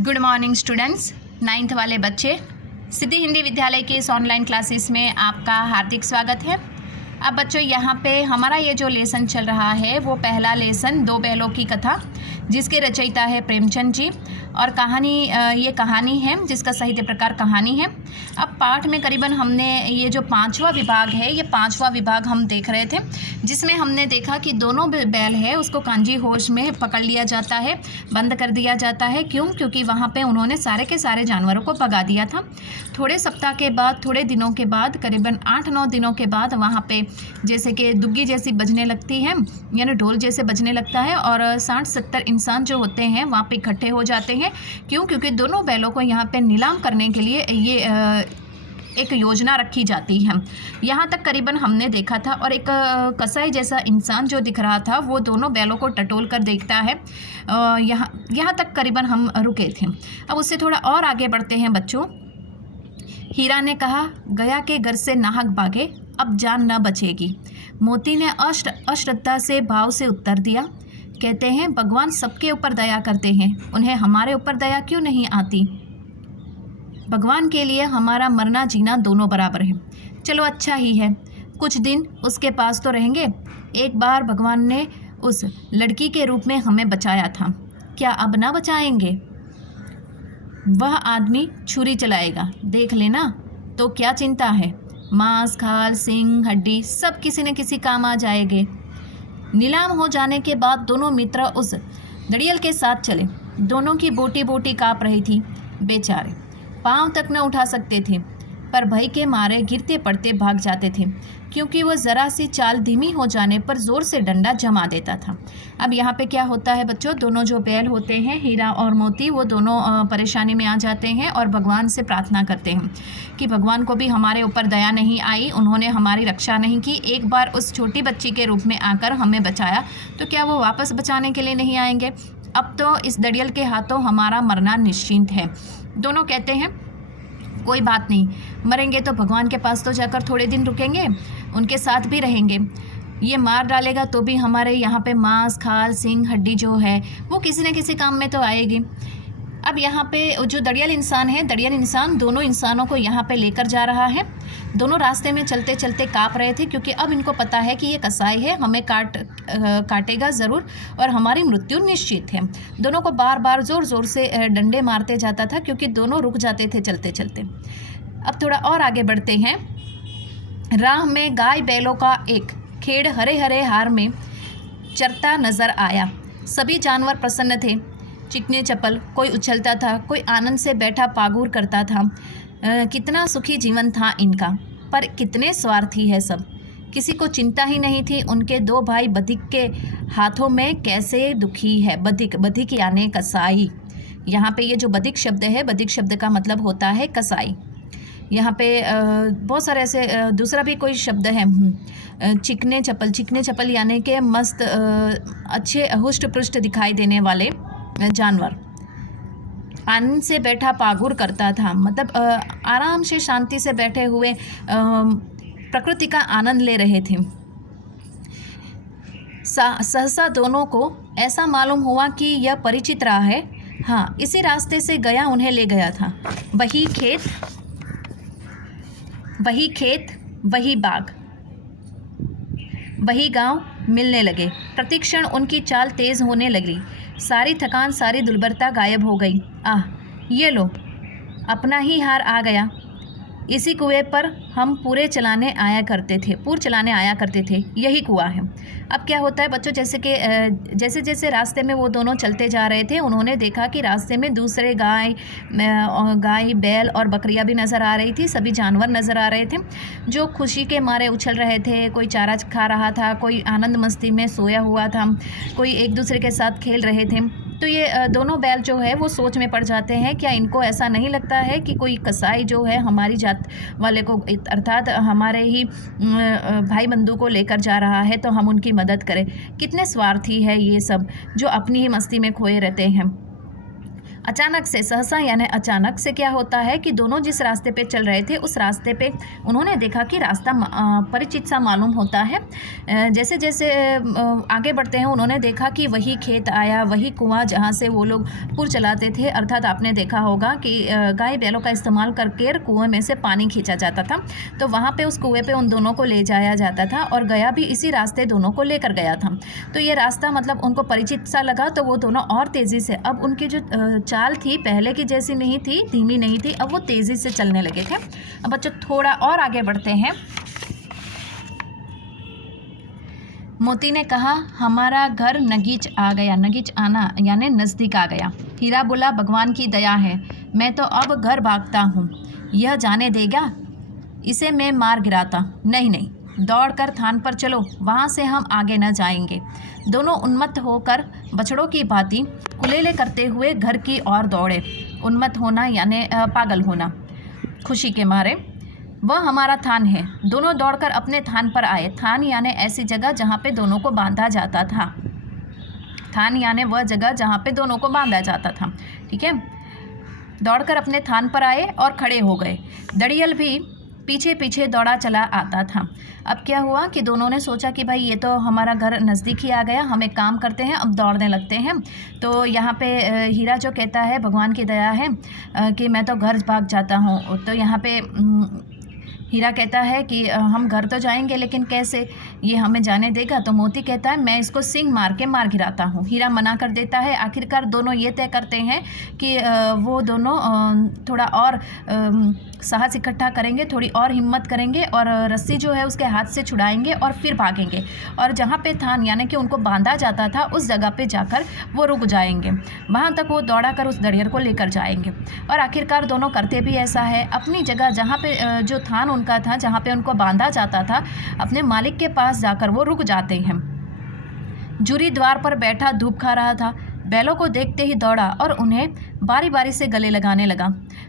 Good morning students. 9th वाले बच्चे, सिद्धि हिंदी विद्यालय की इस ऑनलाइन क्लासेस में आपका हार्दिक स्वागत है। अब बच्चों, यहाँ पे हमारा ये जो लेसन चल रहा है वो पहला लेसन दो बैलों की कथा, जिसके रचयिता है प्रेमचंद जी, और कहानी ये कहानी है जिसका साहित्य प्रकार कहानी है। अब पाठ में करीबन हमने ये जो 5वां विभाग है, ये 5वां विभाग हम देख रहे थे, जिसमें हमने देखा कि दोनों बैल है उसको कांजी होश में पकड़ लिया जाता है, बंद कर दिया जाता है। क्यों? क्योंकि वहाँ पे उन्होंने सारे के सारे जानवरों को भगा दिया था। थोड़े सप्ताह के बाद, थोड़े दिनों के बाद, करीबन 8-9 दिनों के बाद वहाँ पे जैसे कि दुग्गी जैसी बजने लगती है, यानी ढोल जैसे बजने लगता है, और 60-70 इंसान जो होते हैं वहाँ पे इकट्ठे हो जाते हैं। क्यों? क्योंकि दोनों बैलों को यहाँ पे नीलाम करने के लिए ये एक योजना रखी जाती है। यहाँ तक करीबन हमने देखा था, और एक कसाई जैसा इंसान जो दिख रहा था वो दोनों बैलों को टटोल कर देखता है। यहाँ तक करीबन हम रुके थे। अब उससे थोड़ा और आगे बढ़ते हैं बच्चों। हीरा ने कहा, गया के घर से नाहक भागे, अब जान न बचेगी। मोती ने अश्रद्धा से भाव से उत्तर दिया, कहते हैं भगवान सबके ऊपर दया करते हैं, उन्हें हमारे ऊपर दया क्यों नहीं आती? भगवान के लिए हमारा मरना जीना दोनों बराबर है। चलो अच्छा ही है, कुछ दिन उसके पास तो रहेंगे। एक बार भगवान ने उस लड़की के रूप में हमें बचाया था, क्या अब ना बचाएंगे? वह आदमी छुरी चलाएगा, देख लेना। तो क्या चिंता है, मांस, खाल, सींग, हड्डी सब किसी न किसी काम आ जाएंगे। नीलाम हो जाने के बाद दोनों मित्र उस दड़ियल के साथ चले। दोनों की बोटी बोटी काँप रही थी। बेचारे पांव तक न उठा सकते थे, पर भय के मारे गिरते पड़ते भाग जाते थे, क्योंकि वह ज़रा सी चाल धीमी हो जाने पर ज़ोर से डंडा जमा देता था। अब यहाँ पे क्या होता है बच्चों, दोनों जो बैल होते हैं, हीरा और मोती, वो दोनों परेशानी में आ जाते हैं और भगवान से प्रार्थना करते हैं कि भगवान को भी हमारे ऊपर दया नहीं आई, उन्होंने हमारी रक्षा नहीं की। एक बार उस छोटी बच्ची के रूप में आकर हमें बचाया, तो क्या वो वापस बचाने के लिए नहीं आएंगे? अब तो इस दड़ियल के हाथों हमारा मरना निश्चिंत है। दोनों कहते हैं कोई बात नहीं, मरेंगे तो भगवान के पास तो जाकर थोड़े दिन रुकेंगे, उनके साथ भी रहेंगे। ये मार डालेगा तो भी हमारे यहाँ पे मांस, खाल, सींग, हड्डी जो है वो किसी न किसी काम में तो आएगी। अब यहाँ पे जो दड़ियल इंसान है, दड़ियल इंसान दोनों इंसानों को यहाँ पे लेकर जा रहा है। दोनों रास्ते में चलते चलते काँप रहे थे, क्योंकि अब इनको पता है कि ये कसाई है, हमें काटेगा ज़रूर और हमारी मृत्यु निश्चित है। दोनों को बार बार ज़ोर ज़ोर से डंडे मारते जाता था, क्योंकि दोनों रुक जाते थे चलते चलते। अब थोड़ा और आगे बढ़ते हैं। राह में गाय बैलों का एक खेड़ हरे हरे हार में चरता नज़र आया। सभी जानवर प्रसन्न थे, चिकने चपल, कोई उछलता था, कोई आनंद से बैठा पागुर करता था। कितना सुखी जीवन था इनका, पर कितने स्वार्थी है सब। किसी को चिंता ही नहीं थी उनके दो भाई बधिक के हाथों में कैसे दुखी है। बधिक यानी कसाई। यहाँ पे ये जो बधिक शब्द है, बधिक शब्द का मतलब होता है कसाई। यहाँ पे बहुत सारे ऐसे दूसरा भी कोई शब्द है, चिकने चपल यानी कि मस्त, अच्छे हुष्ट पुष्ट दिखाई देने वाले जानवर। आनंद से बैठा पागुर करता था, मतलब आराम से शांति से बैठे हुए प्रकृति का आनंद ले रहे थे। सहसा दोनों को ऐसा मालूम हुआ कि यह परिचित राह है। हाँ, इसी रास्ते से गया उन्हें ले गया था। वही खेत, वही बाग, वही गांव मिलने लगे। प्रतिक्षण उनकी चाल तेज़ होने लगी। सारी थकान, सारी दुर्बलता गायब हो गई। आह, ये लो, अपना ही हार आ गया। इसी कुएं पर हम पूर चलाने आया करते थे, यही कुआं है। अब क्या होता है बच्चों, जैसे जैसे रास्ते में वो दोनों चलते जा रहे थे, उन्होंने देखा कि रास्ते में दूसरे गाय, बैल और बकरियां भी नज़र आ रही थी। सभी जानवर नज़र आ रहे थे जो खुशी के मारे उछल रहे थे। कोई चारा खा रहा था, कोई आनंद मस्ती में सोया हुआ था, कोई एक दूसरे के साथ खेल रहे थे। तो ये दोनों बैल जो है वो सोच में पड़ जाते हैं, क्या इनको ऐसा नहीं लगता है कि कोई कसाई जो है हमारी जात वाले को, अर्थात हमारे ही भाई बंधु को लेकर जा रहा है, तो हम उनकी मदद करें। कितने स्वार्थी है ये सब, जो अपनी ही मस्ती में खोए रहते हैं। अचानक से, सहसा यानी अचानक से क्या होता है कि दोनों जिस रास्ते पे चल रहे थे उस रास्ते पे उन्होंने देखा कि रास्ता परिचित सा मालूम होता है। जैसे जैसे आगे बढ़ते हैं उन्होंने देखा कि वही खेत आया, वही कुआं जहाँ से वो लोग पुर चलाते थे। अर्थात आपने देखा होगा कि गाय बैलों का इस्तेमाल करके कुएं में से पानी खींचा जाता था, तो वहाँ पे उस कुएं पे उन दोनों को ले जाया जाता था और गया भी इसी रास्ते दोनों को लेकर गया था। तो ये रास्ता मतलब उनको परिचित सा लगा, तो वो दोनों और तेज़ी से, अब उनकी जो चाल थी पहले की जैसी नहीं थी, धीमी नहीं थी, अब वो तेज़ी से चलने लगे थे। अब बच्चों थोड़ा और आगे बढ़ते हैं। मोती ने कहा, हमारा घर नगीच आ गया। नगीच आना यानी नज़दीक आ गया। हीरा बोला, भगवान की दया है, मैं तो अब घर भागता हूँ, यह जाने देगा, इसे मैं मार गिराता। नहीं नहीं, दौड़कर थान पर चलो, वहाँ से हम आगे न जाएंगे। दोनों उन्मत्त होकर बछड़ों की भांति कुलेले करते हुए घर की ओर दौड़े। उन्मत्त होना यानी पागल होना, खुशी के मारे। वह हमारा थान है। दोनों दौड़कर अपने थान पर आए। थान यानी ऐसी जगह जहाँ पे दोनों को बांधा जाता था। थान यानी वह जगह जहाँ पे दोनों को बांधा जाता था। ठीक है, दौड़कर अपने थान पर आए और खड़े हो गए। दड़ियल भी पीछे पीछे दौड़ा चला आता था। अब क्या हुआ कि दोनों ने सोचा कि भाई ये तो हमारा घर नज़दीक ही आ गया, हम एक काम करते हैं, अब दौड़ने लगते हैं। तो यहाँ पे हीरा जो कहता है भगवान की दया है कि मैं तो घर भाग जाता हूँ, तो यहाँ पे हीरा कहता है कि हम घर तो जाएंगे लेकिन कैसे, ये हमें जाने देगा? तो मोती कहता है मैं इसको सिंग मार के मार गिराता हूँ। हीरा मना कर देता है। आखिरकार दोनों ये तय करते हैं कि वो दोनों थोड़ा और साहस इकट्ठा करेंगे, थोड़ी और हिम्मत करेंगे और रस्सी जो है उसके हाथ से छुड़ाएंगे और फिर भागेंगे और जहाँ पे थान यानी कि उनको बांधा जाता था उस जगह पे जाकर वो रुक जाएंगे। वहाँ तक वो दौड़ा कर उस दड़ियर को लेकर जाएंगे और आखिरकार दोनों करते भी ऐसा है। अपनी जगह जहाँ पे जो थान उनका था, जहाँ पे उनको बांधा जाता था, अपने मालिक के पास जाकर वो रुक जाते हैं। जूरी द्वार पर बैठा धूप खा रहा था। बैलों को देखते ही दौड़ा और उन्हें बारी बारी से गले लगाने लगा।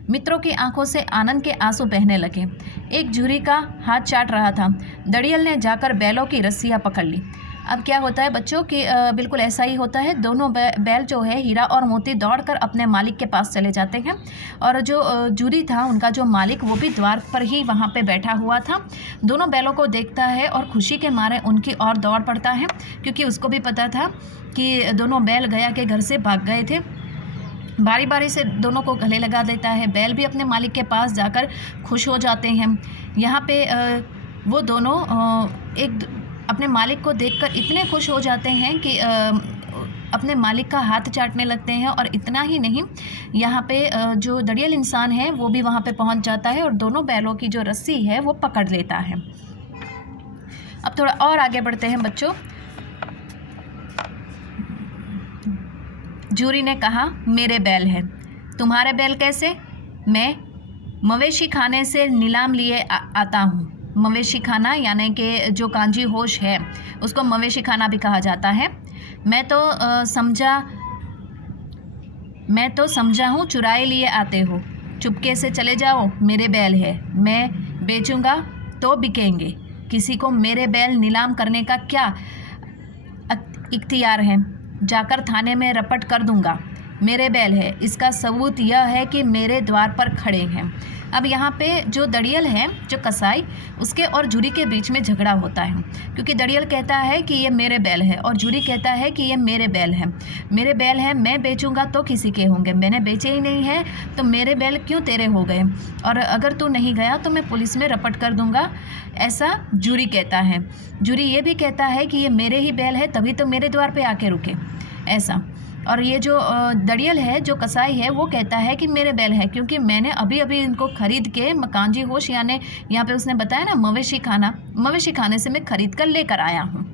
मित्रों की आंखों से आनंद के आंसू बहने लगे। एक जूरी का हाथ चाट रहा था। दड़ियल ने जाकर बैलों की रस्सियाँ पकड़ ली। अब क्या होता है बच्चों कि बिल्कुल ऐसा ही होता है। दोनों बैल जो है हीरा और मोती दौड़कर अपने मालिक के पास चले जाते हैं और जो जूरी था उनका जो मालिक वो भी द्वार पर ही वहाँ पे बैठा हुआ था। दोनों बैलों को देखता है और खुशी के मारे उनकी ओर दौड़ पड़ता है, क्योंकि उसको भी पता था कि दोनों बैल गया के घर से भाग गए थे। बारी बारी से दोनों को गले लगा देता है। बैल भी अपने मालिक के पास जाकर खुश हो जाते हैं। यहाँ पे वो दोनों अपने मालिक को देखकर इतने खुश हो जाते हैं कि अपने मालिक का हाथ चाटने लगते हैं। और इतना ही नहीं, यहाँ पे जो दड़ियल इंसान है वो भी वहाँ पे पहुँच जाता है और दोनों बैलों की जो रस्सी है वो पकड़ लेता है। अब थोड़ा और आगे बढ़ते हैं बच्चों। जूरी ने कहा, मेरे बैल हैं। तुम्हारे बैल कैसे? मैं मवेशी खाने से नीलाम लिए आता हूँ। मवेशी खाना यानी कि जो कांजी होश है उसको मवेशी खाना भी कहा जाता है। मैं तो समझा हूँ चुराए लिए आते हो। चुपके से चले जाओ, मेरे बैल है, मैं बेचूंगा तो बिकेंगे। किसी को मेरे बैल नीलाम करने का क्या इख्तियार है? जाकर थाने में रपट कर दूंगा। मेरे बैल है, इसका सबूत यह है कि मेरे द्वार पर खड़े हैं। अब यहाँ पे जो दड़ियल है, जो कसाई, उसके और जूरी के बीच में झगड़ा होता है, क्योंकि दड़ियल कहता है कि ये मेरे बैल है और जूरी कहता है कि ये मेरे बैल है। मेरे बैल है, मैं बेचूंगा तो किसी के होंगे, मैंने बेचे ही नहीं है तो मेरे बैल क्यों तेरे हो गए, और अगर तू नहीं गया तो मैं पुलिस में रपट कर दूंगा, ऐसा जूरी कहता है। जूरी ये भी कहता है कि ये मेरे ही बैल है, तभी तो मेरे द्वार पर आके रुके, ऐसा। और ये जो दड़ियल है, जो कसाई है, वो कहता है कि मेरे बैल है क्योंकि मैंने अभी अभी इनको खरीद के मकांजी होश यानी यहाँ पे उसने बताया ना मवेशी खाने से मैं खरीद कर लेकर आया हूँ।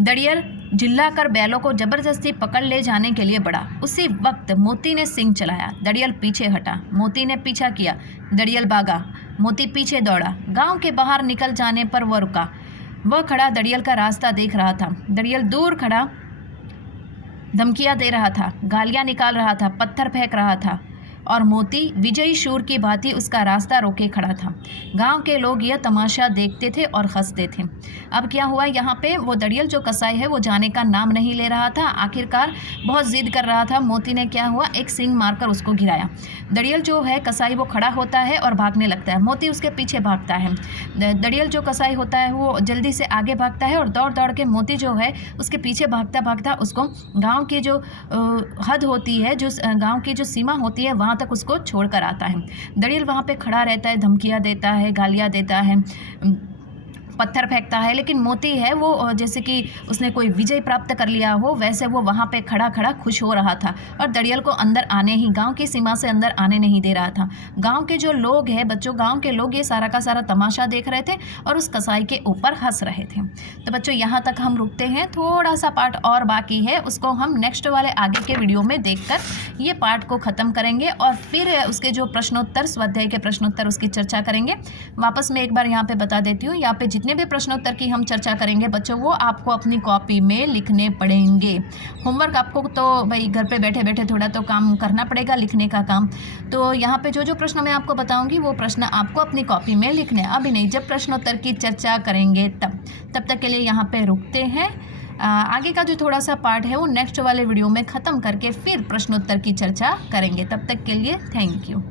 दड़ियल जिल्ला कर बैलों को जबरदस्ती पकड़ ले जाने के लिए बढ़ा। उसी वक्त मोती ने सिंग चलाया। दड़ियल पीछे हटा, मोती ने पीछा किया। दड़ियल भागा, मोती पीछे दौड़ा। गाँव के बाहर निकल जाने पर वह रुका। वह खड़ा दड़ियल का रास्ता देख रहा था। दड़ियल दूर खड़ा धमकियाँ दे रहा था, गालियाँ निकाल रहा था, पत्थर फेंक रहा था और मोती विजयी शूर की भांति उसका रास्ता रोके खड़ा था। गांव के लोग यह तमाशा देखते थे और हंसते थे। अब क्या हुआ, यहाँ पे वो दड़ियल जो कसाई है वो जाने का नाम नहीं ले रहा था। आखिरकार बहुत जिद कर रहा था। मोती ने क्या हुआ, एक सींग मारकर उसको गिराया। दड़ियल जो है कसाई वो खड़ा होता है और भागने लगता है। मोती उसके पीछे भागता है। दड़ियल जो कसाई होता है वो जल्दी से आगे भागता है और दौड़ दौड़ के मोती जो है उसके पीछे भागता भागता उसको गांव की जो हद होती है, जो गांव की जो सीमा होती है, वहां तक उसको छोड़ कर आता है। दड़ियल वहां पे खड़ा रहता है, धमकियां देता है, गालियां देता है, पत्थर फेंकता है, लेकिन मोती है वो जैसे कि उसने कोई विजय प्राप्त कर लिया हो वैसे वो वहाँ पे खड़ा खड़ा खुश हो रहा था और दड़ियल को अंदर आने ही, गांव की सीमा से अंदर आने नहीं दे रहा था। गांव के जो लोग हैं बच्चों, गांव के लोग ये सारा का सारा तमाशा देख रहे थे और उस कसाई के ऊपर हंस रहे थे। तो बच्चों यहाँ तक हम रुकते हैं, थोड़ा सा पार्ट और बाकी है, उसको हम नेक्स्ट वाले आगे के वीडियो में देखकर ये पार्ट को ख़त्म करेंगे और फिर उसके जो प्रश्नोत्तर, स्वाध्याय के प्रश्नोत्तर, उसकी चर्चा करेंगे। वापस मैं एक बार यहाँ पे बता देती हूँ, यहाँ पे जितने भी प्रश्नोत्तर की हम चर्चा करेंगे बच्चों वो आपको अपनी कॉपी में लिखने पड़ेंगे। होमवर्क आपको तो भाई घर पे बैठे बैठे थोड़ा तो काम करना पड़ेगा, लिखने का काम। तो यहाँ पे जो जो प्रश्न मैं आपको बताऊंगी वो प्रश्न आपको अपनी कॉपी में लिखने, अभी नहीं, जब प्रश्नोत्तर की चर्चा करेंगे तब तक के लिए यहाँ पे रुकते हैं। आगे का जो थोड़ा सा पार्ट है वो नेक्स्ट वाले वीडियो में ख़त्म करके फिर प्रश्नोत्तर की चर्चा करेंगे। तब तक के लिए थैंक यू।